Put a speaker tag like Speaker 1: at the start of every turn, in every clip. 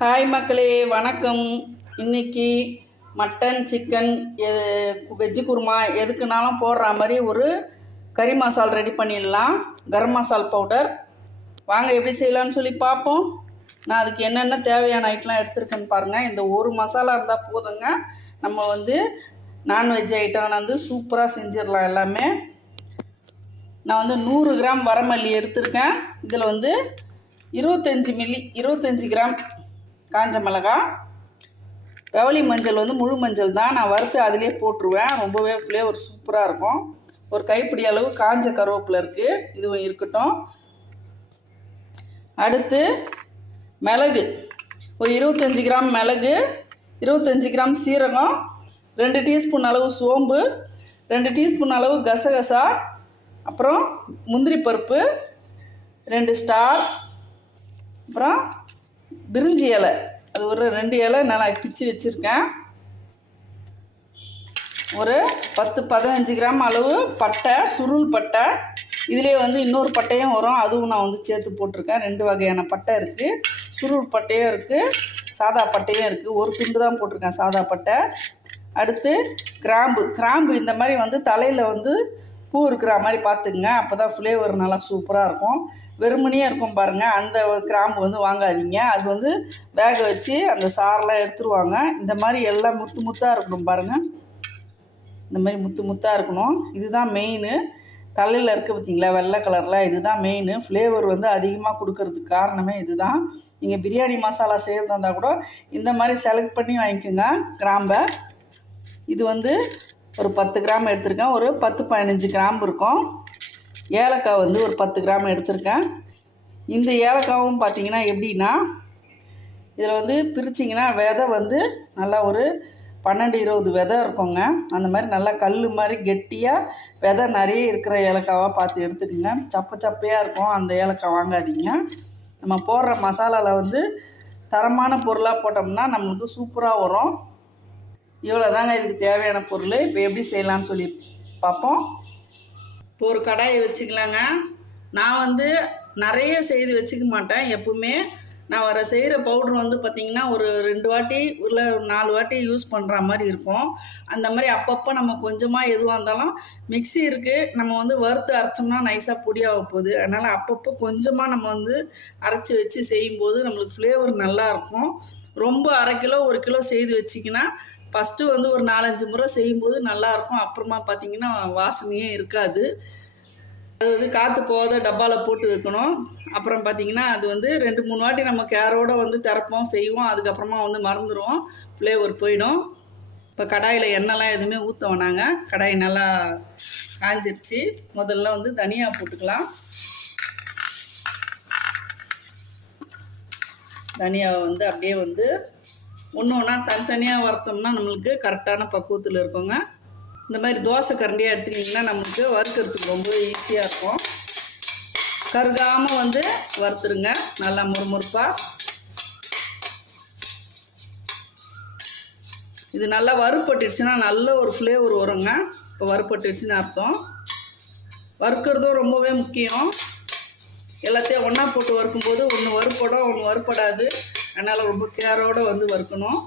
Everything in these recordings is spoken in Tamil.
Speaker 1: ஹாய் மக்களே வணக்கம். இன்னைக்கு மட்டன் சிக்கன் எது வெஜ்ஜு குருமா எதுக்குனாலும் போடுற மாதிரி ஒரு கறி மசால் ரெடி பண்ணிடலாம். கரம் மசால் பவுடர் வாங்க எப்படி செய்யலாம்னு சொல்லி பார்ப்போம். நான் அதுக்கு என்னென்ன தேவையான ஐட்டம்லாம் எடுத்துருக்கேன்னு பாருங்கள் இந்த ஒரு மசாலா இருந்தால் போதுங்க. நம்ம வந்து நான்வெஜ் ஐட்டம் வந்து சூப்பராக செஞ்சிடலாம் எல்லாமே. நான் வந்து நூறு கிராம் வரமல்லி எடுத்திருக்கேன். இதில் வந்து இருபத்தஞ்சி மில்லி இருபத்தஞ்சி கிராம் காஞ்ச மிளகாய் ரவளி மஞ்சள் வந்து முழு மஞ்சள் தான். நான் வறுத்து அதிலே போட்டுருவேன். ரொம்பவே ஃப்ளேவர் சூப்பராக இருக்கும். ஒரு கைப்பிடி அளவு காஞ்ச கருவேப்பிலை இருக்குது இதுவும் இருக்கட்டும். அடுத்து மிளகு. ஒரு இருபத்தஞ்சி கிராம் மிளகு இருபத்தஞ்சி கிராம் சீரகம் ரெண்டு டீஸ்பூன் அளவு சோம்பு ரெண்டு டீஸ்பூன் அளவு கசகசா அப்புறம் முந்திரி பருப்பு ரெண்டு ஸ்டார் அப்புறம் பிரிஞ்சி இலை. அது ஒரு ரெண்டு இலை நல்லா பிச்சு வச்சுருக்கேன். ஒரு பத்து பதினஞ்சு கிராம் அளவு பட்டை சுருள் பட்டை. இதிலே வந்து இன்னொரு பட்டையும் வரும். அதுவும் நான் வந்து சேர்த்து போட்டிருக்கேன். ரெண்டு வகையான பட்டை இருக்குது சுருள் பட்டையும் இருக்குது சாதா பட்டையும் இருக்குது ஒரு துண்டு தான் போட்டிருக்கேன் சாதா பட்டை. அடுத்து கிராம்பு. கிராம்பு இந்த மாதிரி வந்து தலையில் வந்து பூ இருக்கிற மாதிரி பார்த்துக்குங்க. அப்போ தான் ஃப்ளேவர் நல்லா சூப்பராக இருக்கும். வெறுமனையே இருக்கும் பாருங்கள் அந்த கிராம்பு வந்து வாங்காதீங்க. அது வந்து வேக வச்சு அந்த சாரெலாம் எடுத்துருவாங்க. இந்த மாதிரி எல்லாம் முத்து முத்தாக இருக்கணும் பாருங்கள் இந்த மாதிரி முத்து முத்தாக இருக்கணும். இதுதான் மெயின் தலையில் இருக்க பார்த்தீங்களா வெள்ளை கலரில் இதுதான் மெயின் ஃப்ளேவர் வந்து அதிகமாக கொடுக்கறதுக்கு காரணமே இதுதான். நீங்கள் பிரியாணி மசாலா செய்கிறதா இருந்தால் கூட இந்த மாதிரி செலக்ட் பண்ணி வாங்கிக்கோங்க கிராம்பை. இது வந்து ஒரு பத்து கிராம் எடுத்திருக்கேன். ஒரு பத்து பதினஞ்சு கிராம் இருக்கும். ஏலக்காய் வந்து ஒரு பத்து கிராம் எடுத்திருக்கேன். இந்த ஏலக்காவும் பார்த்தீங்கன்னா எப்படின்னா இதில் வந்து பிரிச்சிங்கன்னா விதை வந்து நல்லா ஒரு பன்னெண்டு இருபது விதை இருக்குங்க. அந்த மாதிரி நல்லா கல் மாதிரி கெட்டியாக விதை நிறைய இருக்கிற ஏலக்காவாக பார்த்து எடுத்துக்கோங்க. சப்ப சப்பையாக இருக்கும். அந்த ஏலக்காய் வாங்காதீங்க. நம்ம போடுற மசாலாவில் வந்து தரமான பொருளாக போட்டோம்னா நம்மளுக்கு சூப்பராக வரும். இவ்வளோ தாங்க இதுக்கு தேவையான பொருள். இப்போ எப்படி செய்யலாம்னு சொல்லி பார்ப்போம். இப்போ ஒரு கடாயை வச்சுக்கலாங்க. நான் வந்து நிறைய செய்து வச்சுக்க மாட்டேன் எப்பவுமே. நான் வர செய்கிற பவுட்ரு வந்து பார்த்திங்கன்னா ஒரு ரெண்டு வாட்டி இல்லை ஒரு நாலு வாட்டி யூஸ் பண்ணுற மாதிரி இருக்கும். அந்த மாதிரி அப்பப்போ நம்ம கொஞ்சமாக எதுவாக இருந்தாலும் மிக்ஸி இருக்குது நம்ம வந்து வறுத்து அரைச்சோம்னா நைஸாக பொடியாக போகுது. அதனால் அப்பப்போ கொஞ்சமாக நம்ம வந்து அரைச்சி வச்சு செய்யும்போது நம்மளுக்கு ஃப்ளேவர் நல்லாயிருக்கும் ரொம்ப அரை கிலோ ஒரு கிலோ செய்து வச்சிங்கன்னா ஃபஸ்ட்டு வந்து ஒரு நாலஞ்சு முறை செய்யும்போது நல்லாயிருக்கும். அப்புறமா பார்த்திங்கன்னா வாசனையே இருக்காது. அது வந்து காற்று போகாத டப்பாவில் போட்டு வைக்கணும். அப்புறம் பார்த்திங்கன்னா அது வந்து ரெண்டு மூணு வாட்டி நம்ம கேரோடு வந்து திறப்போம் செய்வோம். அதுக்கப்புறமா வந்து மறந்துடுவோம் ஃப்ளேவர் போயிடும். இப்போ கடாயில் எண்ணெய்லாம் எதுவுமே ஊற்ற வேணாங்க. கடாய் நல்லா காஞ்சிருச்சு. முதல்ல வந்து தனியாக போட்டுக்கலாம். தனியாவை வந்து அப்படியே வந்து ஒன்று ஒன்றா தனித்தனியாக வறுத்தோம்னா நம்மளுக்கு கரெக்டான பக்குவத்தில் இருக்குங்க. இந்த மாதிரி தோசை கரண்டியாக எடுத்துக்கிட்டிங்கன்னா நம்மளுக்கு வறுக்கிறதுக்கு ரொம்ப ஈஸியாக இருக்கும். கருகாமல் வந்து வறுத்துருங்க. நல்லா முறுமுறுப்பாக இது நல்லா வறுப்பட்டுடுச்சுன்னா நல்ல ஒரு ஃப்ளேவர் வருங்க. இப்போ வறுப்பட்டுடுச்சுன்னு அர்த்தம். வறுக்கிறதும் ரொம்பவே முக்கியம். எல்லாத்தையும் ஒன்றா போட்டு வறுக்கும்போது ஒன்று வறுப்படும் ஒன்று வறுப்படாது. அதனால் ரொம்ப கேரோடு வந்து வறுக்கணும்.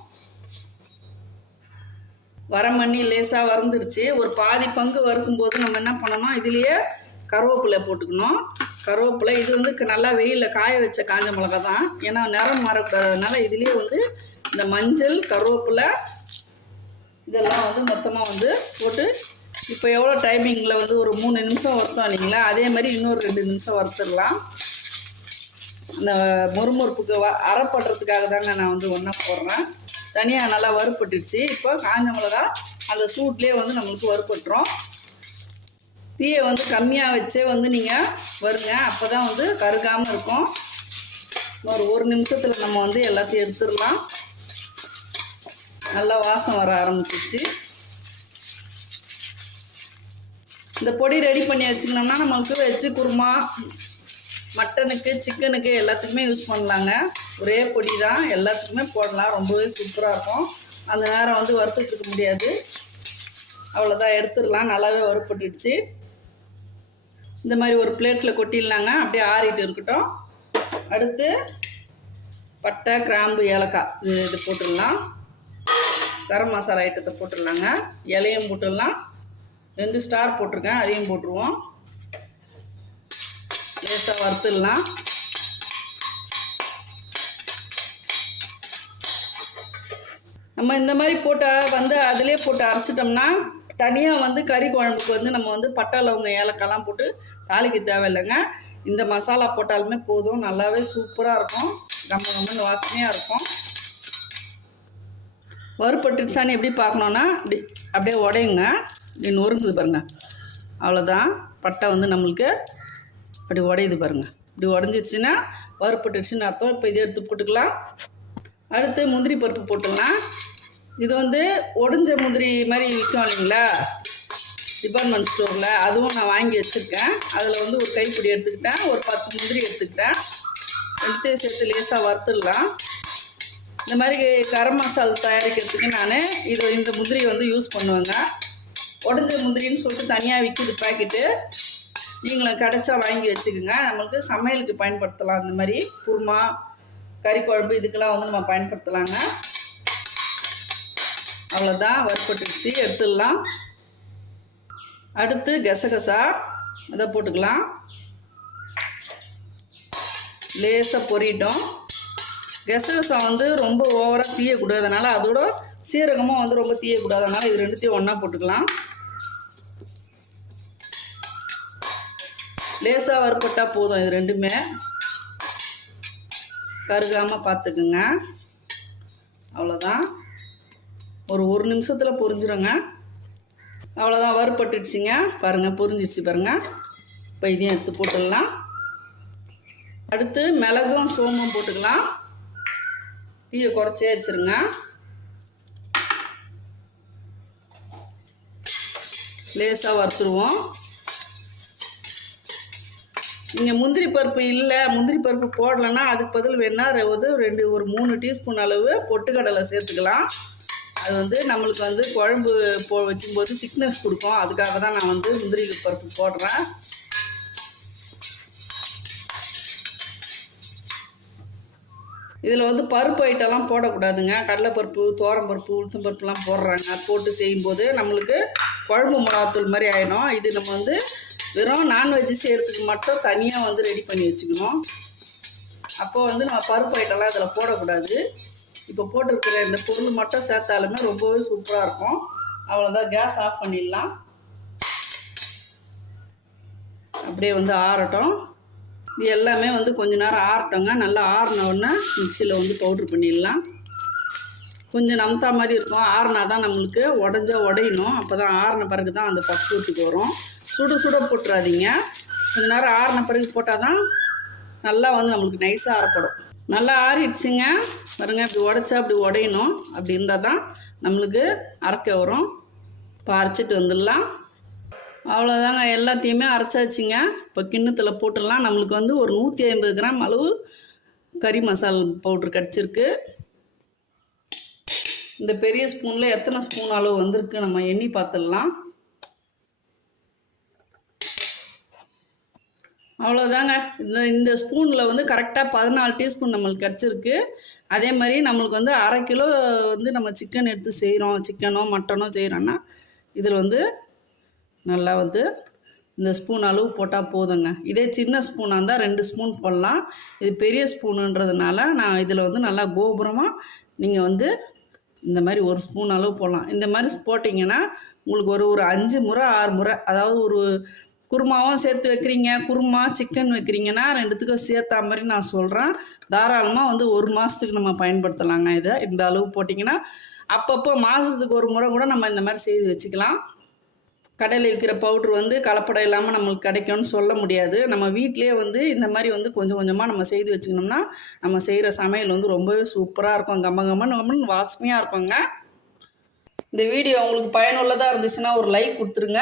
Speaker 1: வரமண்ணி லேசாக வறந்துருச்சு. ஒரு பாதி பங்கு வறுக்கும்போது நம்ம என்ன பண்ணணும்? இதுலேயே கருவேப்பிலை போட்டுக்கணும். கருவேப்பிலை இது வந்து க- நல்லா வெயிலில் காய வச்ச காஞ்ச மிளகா தான் ஏன்னா நிறம் மாறக்கூடாதனால இதுலேயே வந்து இந்த மஞ்சள் கருவேப்பிலை இதெல்லாம் வந்து மொத்தமாக வந்து போட்டு இப்போ எவ்வளோ டைமிங்கில் வந்து ஒரு மூணு நிமிஷம் வறுத்தோம் இல்லைங்களா? அதே மாதிரி இன்னொரு ரெண்டு நிமிஷம் வறுத்துடலாம். அந்த முறுமுறுப்புக்கு வ அறப்படுறதுக்காக தாங்க நான் வந்து ஒன்றா போடுறேன். தனியாக நல்லா வறுப்பட்டுருச்சு இப்போ காஞ்ச மிளகா அந்த சூட்லேயே வந்து நம்மளுக்கு வறுப்பட்டுரும் தீயை வந்து கம்மியாக வச்சே வந்து நீங்கள் வருங்க. அப்போ தான் வந்து கருகாமல் இருக்கும். ஒரு ஒரு நிமிஷத்தில் நம்ம வந்து எல்லாத்தையும் எடுத்துடலாம். நல்லா வாசம் வர ஆரம்பிச்சிச்சு இந்த பொடி ரெடி பண்ணி வச்சுக்கணும்னா நம்மளுக்கு வச்சு குருமா மட்டனுக்கு சிக்கனுக்கு எல்லாத்துக்குமே யூஸ் பண்ணலாங்க. ஒரே பொடி தான். எல்லாத்துக்குமே போடலாம். ரொம்பவே சூப்பராக இருக்கும். அந்த நேரம் வந்து வறுத்துட்டுருக்க முடியாது. அவ்வளோதான் எடுத்துடலாம். நல்லாவே வறுப்பட்டுடுச்சு இந்த மாதிரி ஒரு பிளேட்டில் கொட்டிடலாங்க. அப்படியே ஆறிட்டு இருக்கட்டும். அடுத்து பட்டை கிராம்பு ஏலக்காய். இது இது போட்டுடலாம். கரம் மசாலா ஐட்டத்தை போட்டுடலாங்க. இலையும் போட்டுடலாம். ரெண்டு ஸ்டார் போட்டிருக்கேன். அதையும் போட்டுருவோம். லேசாக வறுத்துடலாம். நம்ம இந்த மாதிரி போட்டால் வந்து அதிலே போட்டு அரைச்சிட்டோம்னா தனியாக வந்து கறி குழம்புக்கு வந்து நம்ம வந்து பட்டை லவங்க ஏலக்காய்லாம் போட்டு தாளிக்க தேவையில்லைங்க. இந்த மசாலா போட்டாலுமே போதும். நல்லாவே சூப்பராக இருக்கும். நம்ம கம்மன்னு வாசனையாக இருக்கும். வறுப்பட்டுச்சான்னு எப்படி பார்க்கணுன்னா இப்படி அப்படியே உடையுங்க. இப்படி நொறுங்குது பாருங்கள் அவ்வளோதான் பட்டை வந்து நம்மளுக்கு அப்படி உடையுது பாருங்கள் இப்படி உடஞ்சிடுச்சுன்னா வறுப்பட்டுச்சுன்னு அர்த்தம். இப்போ இதை எடுத்து போட்டுக்கலாம். அடுத்து முந்திரி பருப்பு போட்டுடலாம் இது வந்து ஒடிஞ்ச முந்திரி மாதிரி விற்கும் இல்லைங்களா? டிபார்ட்மெண்ட் ஸ்டோரில் அதுவும் நான் வாங்கி வச்சுருக்கேன். அதில் வந்து ஒரு கைப்பிடி எடுத்துக்கிட்டேன். ஒரு பத்து முந்திரி எடுத்துக்கிட்டேன். எடுத்து சேர்த்து லேசாக வறுத்துடலாம். இந்த மாதிரி கரம் மசாலா தயாரிக்கிறதுக்கு நான் இது இந்த முந்திரி வந்து யூஸ் பண்ணுவேங்க. உடஞ்ச முந்திரின்னு சொல்லிட்டு தனியாக விற்கிது பாக்கெட்டு நீங்களும் கிடச்சா வாங்கி வச்சுக்கோங்க. நம்மளுக்கு சமையலுக்கு பயன்படுத்தலாம். இந்த மாதிரி குருமா கறி குழம்பு இதுக்கெல்லாம் வந்து நம்ம பயன்படுத்தலாங்க. அவ்வளோதான் வறுப்பட்டுச்சு எடுத்துடலாம். அடுத்து கசகசா. அதை போட்டுக்கலாம். லேசாக பொரியட்டும். கசகசா வந்து ரொம்ப ஓவராக தீயக்கூடாதனால அதோட சீரகமும் வந்து ரொம்ப தீயக்கூடாதனால இது ரெண்டுத்தையும் ஒன்றா போட்டுக்கலாம். லேசாக வறுப்பட்டால் போதும். இது ரெண்டுமே கருகாமல் பார்த்துக்குங்க அவ்வளோதான் ஒரு ஒரு நிமிஷத்தில் பொரிஞ்சிருங்க. அவ்வளோதான் வறுப்பட்டுடுச்சிங்க பாருங்கள் பொரிஞ்சிடுச்சு பாருங்கள் இப்போ இதையும் எடுத்து போட்டுடலாம். அடுத்து மிளகும் சோம்பும் போட்டுக்கலாம். தீயை குறைச்சே வச்சுருங்க. லேசாக வறுத்துருவோம். நீங்கள் முந்திரி பருப்பு இல்லை முந்திரி பருப்பு போடலைன்னா அதுக்கு பதில் வேணால் வந்து ரெண்டு ஒரு மூணு டீஸ்பூன் அளவு பொட்டுக்கடலை சேர்த்துக்கலாம். அது வந்து நம்மளுக்கு வந்து குழம்பு போ வைக்கும்போது திக்னஸ் கொடுக்கும். அதுக்காக தான் நான் வந்து முந்திரி பருப்பு போடுறேன். இதில் வந்து பருப்பு ஐட்டம்லாம் போடக்கூடாதுங்க. கடலைப்பருப்பு பருப்பு உளுத்தம்பருப்புலாம் போடுறாங்க. போட்டு செய்யும்போது நம்மளுக்கு குழம்பு மிளகாத்தூள் மாதிரி ஆகிடும் இது நம்ம வந்து வெறும் நான்வெஜ் செய்கிறதுக்கு மட்டும் தனியாக வந்து ரெடி பண்ணி வச்சுக்கணும். அப்போது வந்து நம்ம பருப்பு ஐட்டம்லாம் அதில் போடக்கூடாது. இப்போ போட்டிருக்கிற இந்த பொருள் மட்டும் சேர்த்தாலுமே ரொம்பவே சூப்பராக இருக்கும். அவ்வளோதான் கேஸ் ஆஃப் பண்ணிடலாம். அப்படியே வந்து ஆறட்டும். இது எல்லாமே வந்து கொஞ்ச நேரம் ஆறட்டோங்க. நல்லா ஆறின உடனே மிக்சியில் வந்து பவுட்ரு பண்ணிடலாம். கொஞ்சம் நம்தா மாதிரி இருக்கும். ஆறுனா தான் நம்மளுக்கு உடஞ்சா உடையணும். அப்போ தான் ஆறின பிறகு தான் அந்த பக்குவத்துக்கு வரும். சுடு சுட போட்டுறாதீங்க. கொஞ்ச நேரம் ஆறின பிறகு போட்டால் தான் நல்லா வந்து நம்மளுக்கு நைஸாக ஆறப்படும். நல்லா ஆறிடுச்சுங்க. பாருங்க இப்படி உடச்சா அப்படி உடையணும். அப்படி இருந்தால் தான் நம்மளுக்கு அரைக்க வரும். இப்போ அரைச்சிட்டு வந்துடலாம். அவ்வளோதாங்க எல்லாத்தையுமே அரைச்சாச்சுங்க. இப்போ கிண்ணத்தில் போட்டுடலாம். நம்மளுக்கு வந்து ஒரு நூற்றி ஐம்பது கிராம் அளவு கறி மசால் பவுட்ரு கிடச்சிருக்கு. இந்த பெரிய ஸ்பூனில் எத்தனை ஸ்பூன் அளவு வந்திருக்கு? நம்ம எண்ணி பார்த்துடலாம். அவ்வளோதாங்க இந்த இந்த ஸ்பூனில் வந்து கரெக்டாக பதினாலு டீஸ்பூன் நம்மளுக்கு கிடச்சிருக்கு. அதே மாதிரி நம்மளுக்கு வந்து அரை கிலோ வந்து நம்ம சிக்கன் எடுத்து செய்கிறோம் சிக்கனோ மட்டனோ செய்கிறோன்னா இதில் வந்து நல்லா வந்து இந்த ஸ்பூன் அளவு போட்டால் போதுங்க. இதே சின்ன ஸ்பூனாக இருந்தால் ரெண்டு ஸ்பூன் போடலாம். இது பெரிய ஸ்பூனுன்றதுனால நான் இதில் வந்து நல்லா கோபுரமாக நீங்கள் வந்து இந்த மாதிரி ஒரு ஸ்பூன் அளவு போடலாம். இந்த மாதிரி போட்டிங்கன்னா உங்களுக்கு ஒரு ஒரு அஞ்சு முறை ஆறு முறை அதாவது ஒரு குருமாவும் சேர்த்து வைக்கிறீங்க குருமா சிக்கன் வைக்கிறீங்கன்னா ரெண்டுத்துக்கும் சேர்த்தா மாதிரி நான் சொல்கிறேன் தாராளமாக வந்து ஒரு மாதத்துக்கு நம்ம பயன்படுத்தலாங்க இதை. இந்த அளவு போட்டிங்கன்னா அப்பப்போ மாதத்துக்கு ஒரு முறை கூட நம்ம இந்த மாதிரி செய்து வச்சுக்கலாம். கடையில் விற்கிற பவுட்ரு வந்து கலப்படம் இல்லாமல் நம்மளுக்கு கிடைக்கும்னு சொல்ல முடியாது. நம்ம வீட்டிலே வந்து இந்த மாதிரி வந்து கொஞ்சம் கொஞ்சமாக நம்ம செய்து வச்சுக்கணும்னா நம்ம செய்கிற சமையல் வந்து ரொம்பவே சூப்பராக இருக்கும். கம்ம கம்மன் கம்மன் வாசனையாக இருக்குங்க. இந்த வீடியோ உங்களுக்கு பயனுள்ளதாக இருந்துச்சுன்னா ஒரு லைக் கொடுத்துருங்க.